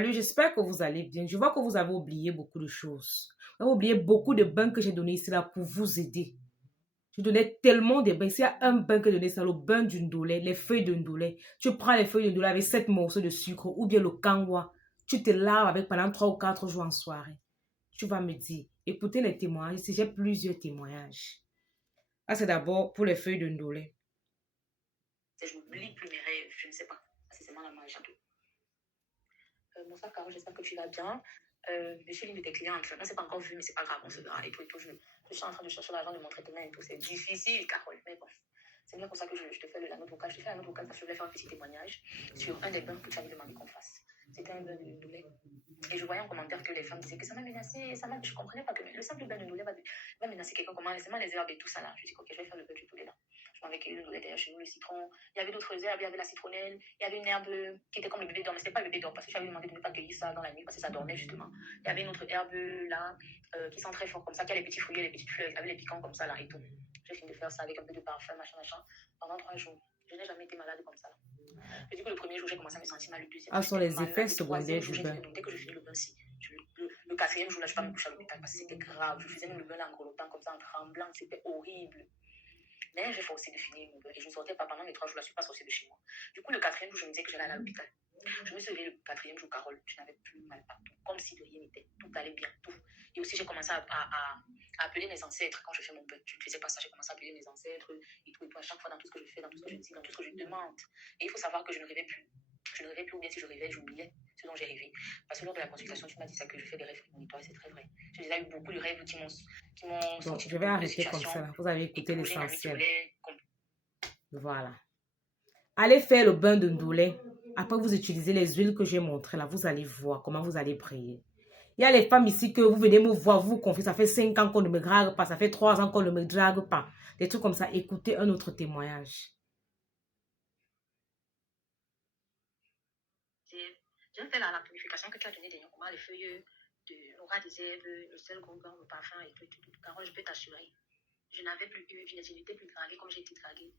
Salut, j'espère que vous allez bien. Je vois que vous avez oublié beaucoup de choses. Vous avez oublié beaucoup de bains que j'ai donnés ici là pour vous aider. Je donnais tellement de bains. S'il y a un bain que je donnais, c'est le bain du ndolé, les feuilles de ndolé. Tu prends les feuilles de ndolé avec 7 morceaux de sucre ou bien le kangwa. Tu te laves avec pendant 3 ou 4 jours en soirée. Tu vas me dire, écoutez les témoignages. Si j'ai plusieurs témoignages. Ah, c'est d'abord pour les feuilles de ndolé. Je n'oublie plus mes rêves, je ne sais pas. C'est seulement la magie. Bonsoir Caro, j'espère que tu vas bien. Je suis l'une de tes clientes. On ne s'est pas encore vu, mais c'est pas grave, on se verra. Et tout, je suis en train de chercher l'argent de mon traitement et tout. C'est difficile, Carole, mais bon. C'est bien pour ça que je te fais la note vocale. Je te fais la note vocale parce que je voulais faire un petit témoignage sur un des bains que tu avais demandé qu'on fasse. C'était un bain de ndolé. Et je voyais en commentaire que les femmes disaient que ça m'a menacé, je ne comprenais pas que le simple bain de ndolé va menacer quelqu'un, comment laisser les herbes et tout ça là. Je dis ok, je vais faire le bain du ndolé là. Je m'avais cueilli le ndolé d'ailleurs chez nous, le citron. Il y avait d'autres herbes, il y avait la citronnelle, il y avait une herbe qui était comme le bébé d'or, mais ce n'était pas le bébé d'or parce que j'avais demandé de ne pas cueillir ça dans la nuit parce que ça dormait justement. Il y avait une autre herbe là qui sent très fort comme ça, qui a les petits fruits, les petites fleurs, avec les piquants comme ça là et tout. J'ai fini de faire ça avec un peu de parfum, machin, pendant 3 jours. Je n'ai jamais été malade comme ça là. Je dis que le premier jour, j'ai commencé à me sentir mal. Le deuxième Ah, jour, sont j'étais les mal. effets Le troisième secondaires jour, du j'ai dit bain. que non, dès que je finis le bain-ci, le quatrième jour, là, je ne vais pas me coucher à l'hôpital parce que c'était grave. Je faisais même le bain là, en grelottant comme ça, en tremblant. C'était horrible. Mais j'ai forcé de finir mon bain et je ne sortais pas pendant les 3 jours là, je ne suis pas sortie de chez moi. Du coup, le quatrième jour, je me disais que j'allais aller à l'hôpital. Je me suis réveillée le quatrième jour, Carole, je n'avais plus mal partout, comme si de rien n'était. Tout allait bien, tout. Et aussi, j'ai commencé à appeler mes ancêtres quand je fais mon bain. Je ne faisais pas ça, j'ai commencé à appeler mes ancêtres et tout, à chaque fois dans tout ce que je fais, dans tout ce que je dis, dans tout ce que je demande. Et il faut savoir que je ne rêvais plus. Je ne rêvais plus, ou bien si je rêvais, j'oubliais ce dont j'ai rêvé. Parce que lors de la consultation, tu m'as dit ça, que je fais des rêves prémonitoires, c'est très vrai. J'ai déjà eu beaucoup de rêves qui m'ont Donc, sorti je de vais beaucoup de arrêter comme situations. ça là. Vous avez écouté Et j'ai une amie qui l'essentiel. voulait... Voilà. Allez faire le bain de ndolé. Après, vous utilisez les huiles que j'ai montrées là. Vous allez voir comment vous allez briller. Il y a les femmes ici que vous venez me voir, vous confiez. Ça fait 5 ans qu'on ne me drague pas. Ça fait 3 ans qu'on ne me drague pas. Des trucs comme ça. Écoutez un autre témoignage. J'ai fait la purification que tu as donnée dernièrement, les feuilles de l'aura des herbes, le sel, gourmand, le parfum et tout. Carole, je peux t'assurer. Je n'avais plus eu, je n'étais plus draguée comme j'ai été draguée.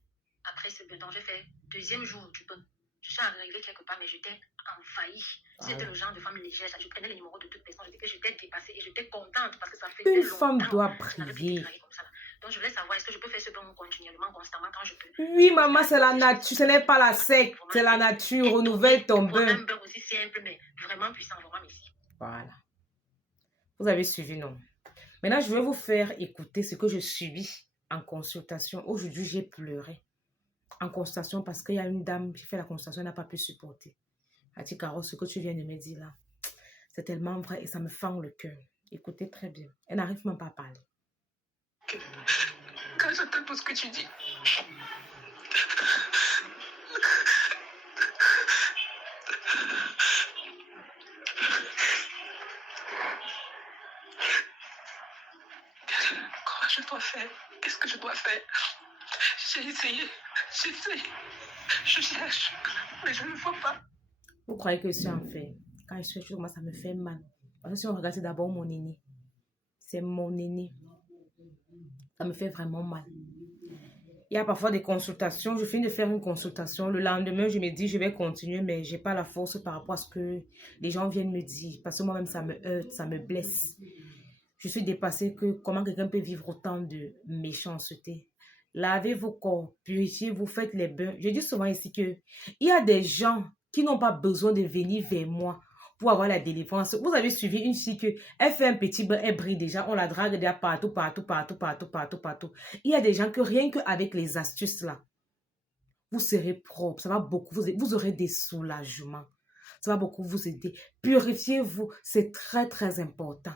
Après ce bain, j'ai fait deuxième jour du bain. Je suis arrivée quelque part, mais j'étais envahie. C'était le genre de femme légère. Je prenais les numéros de toute personne. Je disais que j'étais dépassée et j'étais contente parce que ça faisait Une longtemps. femme doit Je n'avais plus été briller. draguée comme ça. Donc, je voulais savoir, est-ce que je peux faire ce bain continuellement, constamment, quand je peux? Oui, maman, c'est la nature. Ce n'est pas la secte. C'est la nature. Renouvelle ton bain. Un bain aussi simple, mais vraiment puissant. Vraiment, merci. Voilà. Vous avez suivi, non? Maintenant, je vais vous faire écouter ce que je subis en consultation. Aujourd'hui, j'ai pleuré en consultation parce qu'il y a une dame qui fait la consultation, elle n'a pas pu supporter. Elle dit, Caro, ce que tu viens de me dire là, c'est tellement vrai et ça me fend le cœur. Écoutez très bien. Elle n'arrive même pas à parler. Quand j'entends tout ce que tu dis, comment je dois faire? Qu'est-ce que je dois faire? J'ai essayé, j'essaie, je cherche, mais je ne vois pas. Vous croyez que je suis en fait? Quand je suis moi, ça me fait mal. Parce que si on regarde, c'est d'abord mon aîné. C'est mon aîné. Ça me fait vraiment mal. Il y a parfois des consultations. Je finis de faire une consultation. Le lendemain, je me dis, je vais continuer, mais je n'ai pas la force par rapport à ce que les gens viennent me dire. Parce que moi-même, ça me heurte, ça me blesse. Je suis dépassée que comment quelqu'un peut vivre autant de méchanceté. Lavez vos corps, purifiez-vous, faites les bains. Je dis souvent ici que il y a des gens qui n'ont pas besoin de venir vers moi pour avoir la délivrance. Vous avez suivi une fille que elle fait un petit bain, elle brille déjà, on la drague déjà partout. Il y a des gens que rien qu'avec les astuces là, vous serez propre, ça va beaucoup, vous aurez des soulagements. Ça va beaucoup vous aider. Purifiez-vous, c'est très très important.